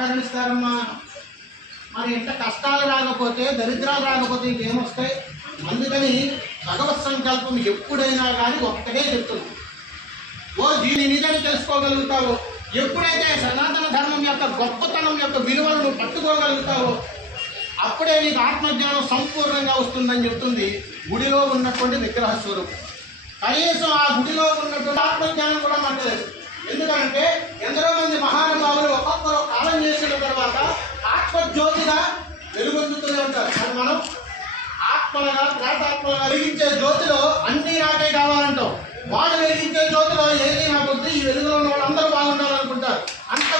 కరుణిస్తారమ్మా? మరి ఇంత కష్టాలు రాకపోతే, దరిద్రాలు రాకపోతే ఇంకేమొస్తాయి? అందుకని భగవత్ సంకల్పం ఎప్పుడైనా కానీ ఒక్కటే చెప్తుంది. దీని నిజాన్ని తెలుసుకోగలుగుతావు ఎప్పుడైతే సనాతన ధర్మం యొక్క గొప్పతనం యొక్క విలువలను పట్టుకోగలుగుతావో అప్పుడే నీకు ఆత్మజ్ఞానం సంపూర్ణంగా వస్తుందని చెప్తుంది గుడిలో ఉన్నటువంటి విగ్రహ స్వరూపం. కనీసం ఆ గుడిలో ఉన్నటువంటి ఆత్మజ్ఞానం కూడా మాట్లాడలేదు. ఎందుకంటే ఎందరో మంది మహానుభావులు ఒక్కొక్కరు కాలం చేసిన తర్వాత ఆత్మజ్యోతిగా వెలుగొందుతూనే ఉంటారు. కానీ మనం ఆత్మలుగా ప్రాతాత్మలుగా వెలిగించే జ్యోతిలో అన్ని నాకే కావాలంటాం. వాడు వెలిగించే జ్యోతిలో ఏది నాకు వద్దు, ఈ వెలుగులో ఉన్న వాళ్ళు అందరూ బాగుండాలనుకుంటారు. అంత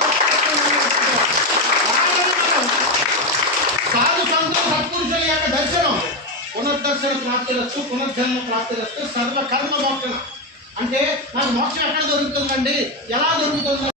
సాధు సంతుల సత్పురుషుల యొక్క దర్శనం పునర్దర్శన ప్రాప్తిరస్తు, పునర్జన్మ ప్రాప్తిరస్తు, సర్వ కర్మ మోక్షణ. అంటే నాకు మోక్షం ఎక్కడ దొరుకుతుందండి, ఎలా దొరుకుతుంది?